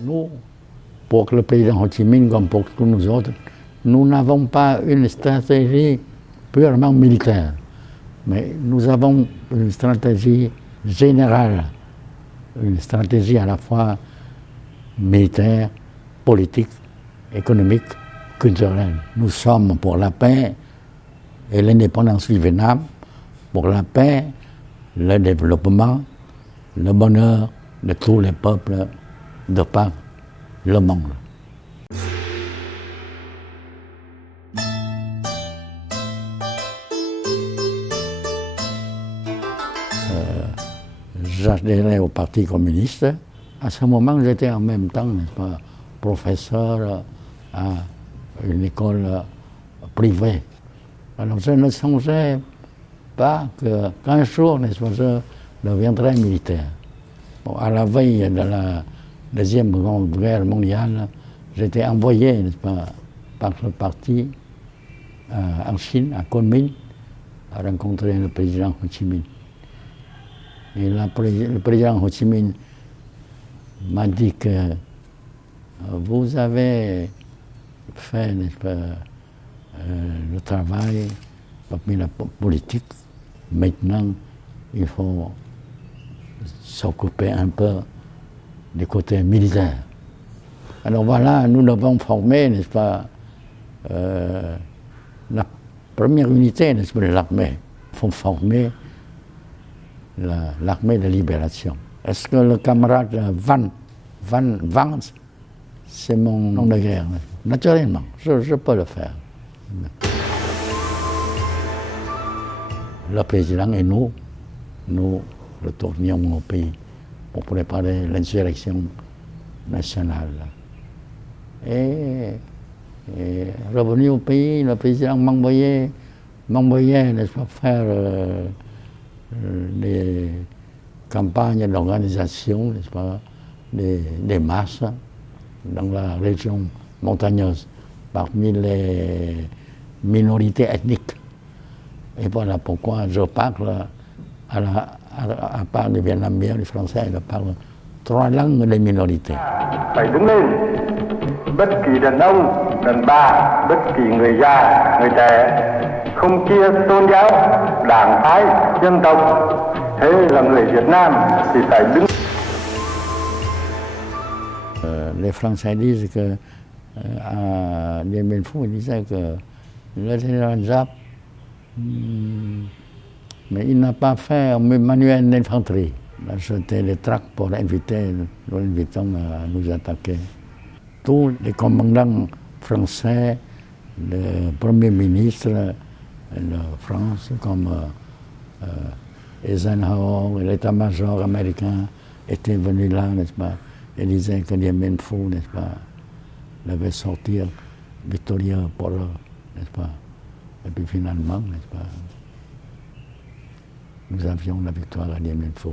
Nous, pour le président Ho Chi Minh comme pour tous nous autres, nous n'avons pas une stratégie purement militaire, mais nous avons une stratégie générale, une stratégie à la fois militaire, politique, économique, culturelle. Nous sommes pour la paix et l'indépendance du Vietnam, pour la paix, le développement, le bonheur de tous les peuples de par le monde. J'adhérais au Parti communiste. À ce moment, j'étais en même temps, n'est-ce pas, professeur à une école privée. Alors je ne songeais pas qu'un jour, n'est-ce pas, je deviendrais militaire. Bon, à la veille de la Deuxième Guerre mondiale, j'étais envoyé, n'est-ce pas, par ce parti en Chine, à Kunming, à rencontrer le président Ho Chi Minh. Et le président Ho Chi Minh m'a dit que vous avez fait, n'est-ce pas, le travail parmi la politique. Maintenant, il faut s'occuper un peu du côté militaire. Alors voilà, nous devons former, n'est-ce pas, la première unité, n'est-ce pas, de l'armée. Il faut former l'armée de libération. Est-ce que le camarade Vance, c'est mon nom de guerre? Naturellement, je peux le faire. Le président et nous retournions au pays pour préparer l'insurrection nationale. Et revenu au pays, le président m'envoyait, n'est-ce pas, faire des campagnes d'organisation, n'est-ce pas, des masses dans la région montagneuse, parmi les minorités ethniques. Et voilà pourquoi je parle, à part du vietnamien, du français, je parle 3 langues des minorités. Phải đứng lên, bất kỳ đàn ông, đàn bà, bất kỳ người già, người trẻ, không chia tôn giáo, đảng phái, dân tộc. Thế là người Việt Nam thì phải đứng. Les Français disent que, à Dien Bien Phu, ils disaient que le général Giap, mais il n'a pas fait un manuel d'infanterie. Il a jeté des tracts pour inviter, nous l'invitons à nous attaquer. Tous les commandants français, le Premier ministre de France, comme Eisenhower, l'état-major américain, étaient venus là, n'est-ce pas, et disaient que Dien Bien Phu, n'est-ce pas, devait sortir victorieux pour eux, n'est-ce pas. Et puis finalement, n'est-ce pas, nous avions la victoire à Dien Bien Phu.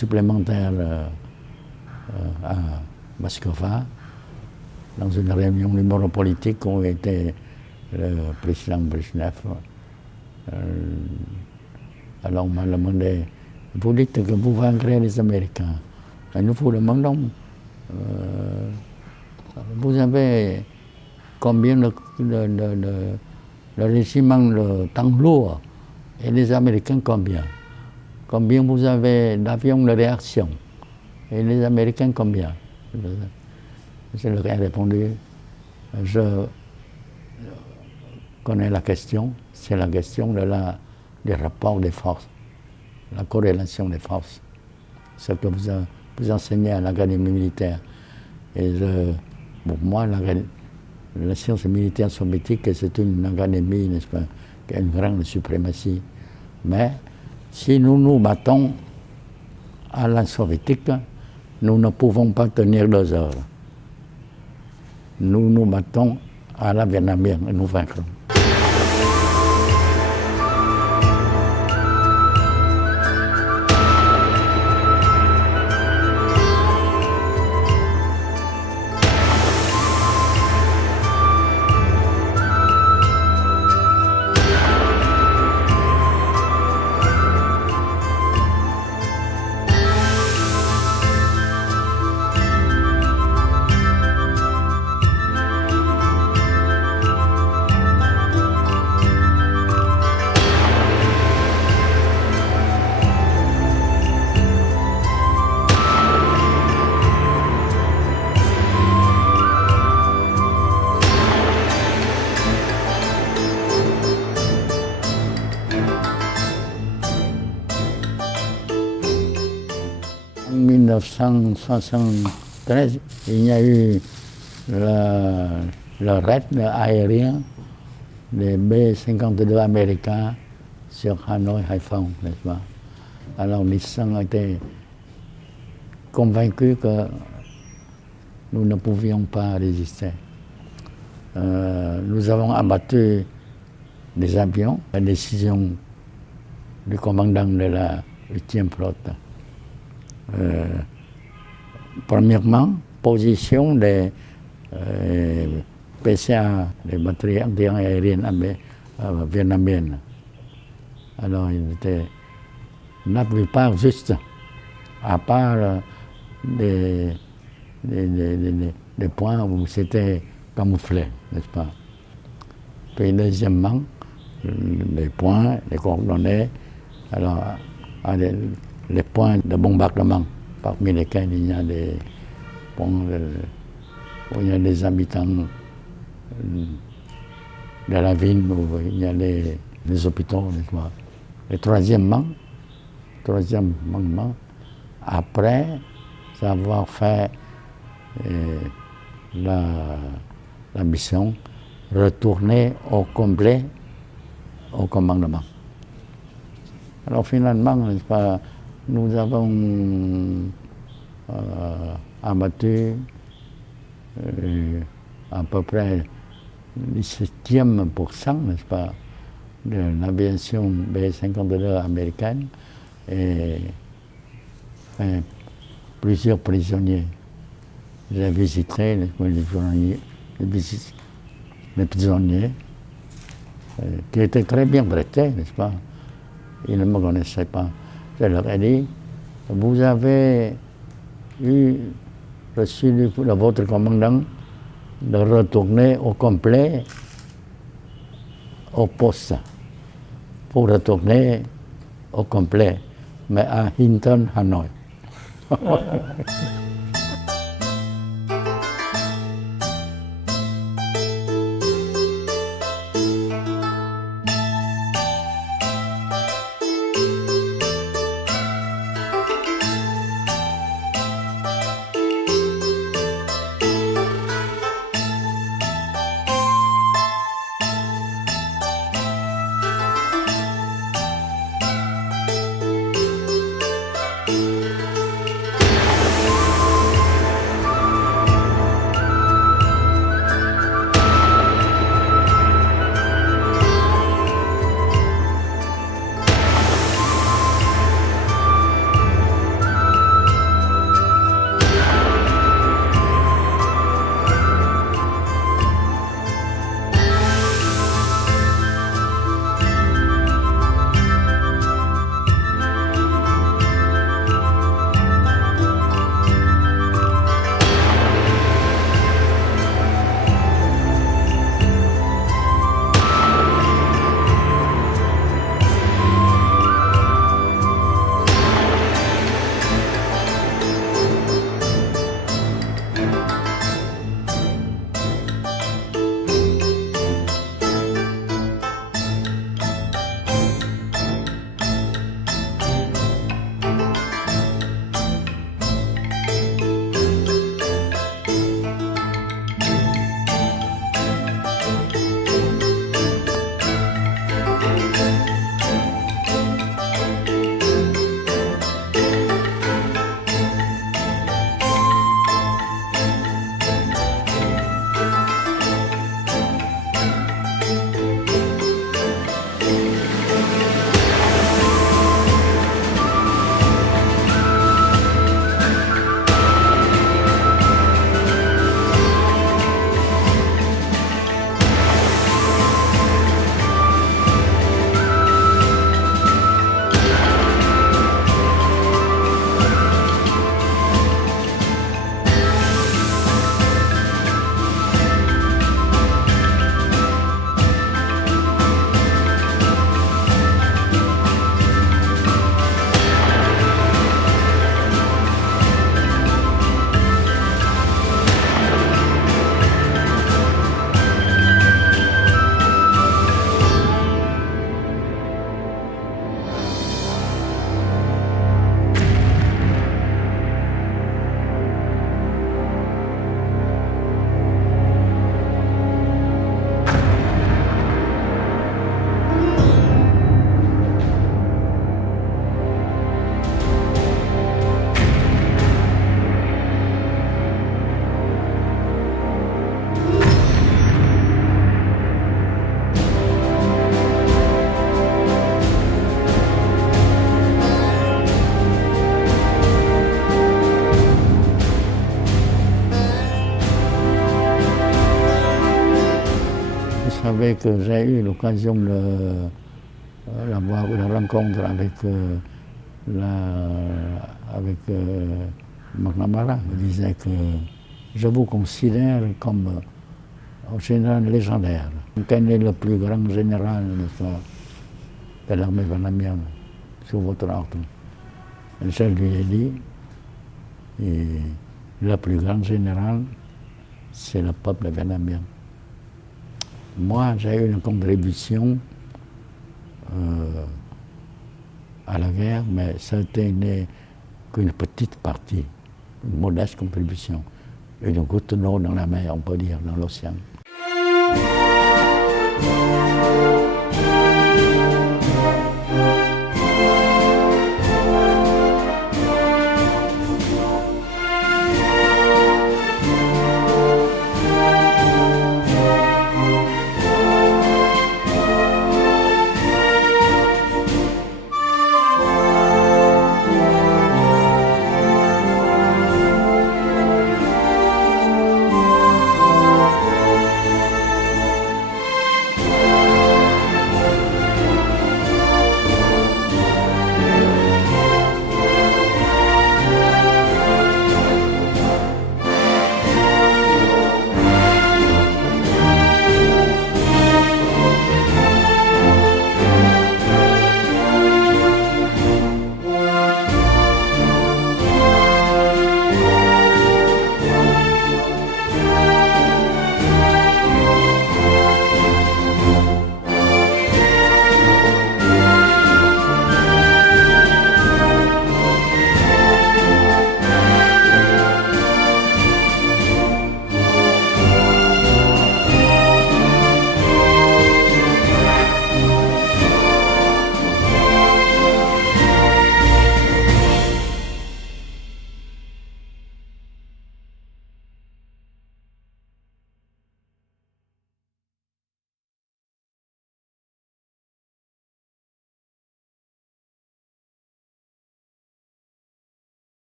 supplémentaire à Moscova, dans une réunion du bureau politique où était le président Brezhnev. Alors on m'a demandé, vous dites que vous vaincrez les Américains, mais nous vous demandons, vous avez combien de régiments de tanks lourds et les Américains combien? Combien vous avez d'avions de réaction et les Américains combien? Je leur ai répondu, je connais la question, c'est la question des rapports des forces, la corrélation des forces, ce que vous enseignez à l'académie militaire. Et pour moi, la science militaire soviétique, c'est une académie, n'est-ce pas, qui a une grande suprématie. Mais si nous nous battons à la soviétique, nous ne pouvons pas tenir 2 heures. Nous nous battons à la vietnamienne et nous vaincrons. En 1973, il y a eu le raid aérien des B-52 américains sur Hanoï, Haiphong, n'est-ce pas? Alors Nissan était convaincu que nous ne pouvions pas résister. Nous avons abattu des avions, la décision du commandant de la 8e flotte. Premièrement, position des PCA, les batteries anti-aériennes vietnamiennes. Alors, il était la plupart juste, à part des points où c'était camouflé, n'est-ce pas? Puis deuxièmement, les points, les coordonnées, alors les points de bombardement, parmi lesquels il y a des points où il y a des habitants de la ville, où il y a les hôpitaux, n'est-ce pas? Et troisièmement, après avoir fait la mission, retourner au complet au commandement. Alors finalement, n'est-ce pas, nous avons abattu à peu près le 7e%, n'est-ce pas, de l'aviation B-52 américaine et plusieurs prisonniers. J'ai visité les prisonniers qui étaient très bien traités, n'est-ce pas? Ils ne me connaissaient pas. Je leur ai dit, vous avez reçu de votre commandant de retourner au complet au poste, pour retourner au complet, mais à Hinton, Hanoï. Vous savez que j'ai eu l'occasion de avoir une rencontre avec, McNamara. Il disait que je vous considère comme un général légendaire. Quel est le plus grand général de l'armée vietnamienne sous votre ordre? Et je lui ai dit, et le plus grand général, c'est le peuple vietnamien. Moi, j'ai eu une contribution à la guerre, mais c'était qu'une petite partie, une modeste contribution. Une goutte d'eau dans la mer, on peut dire, dans l'océan.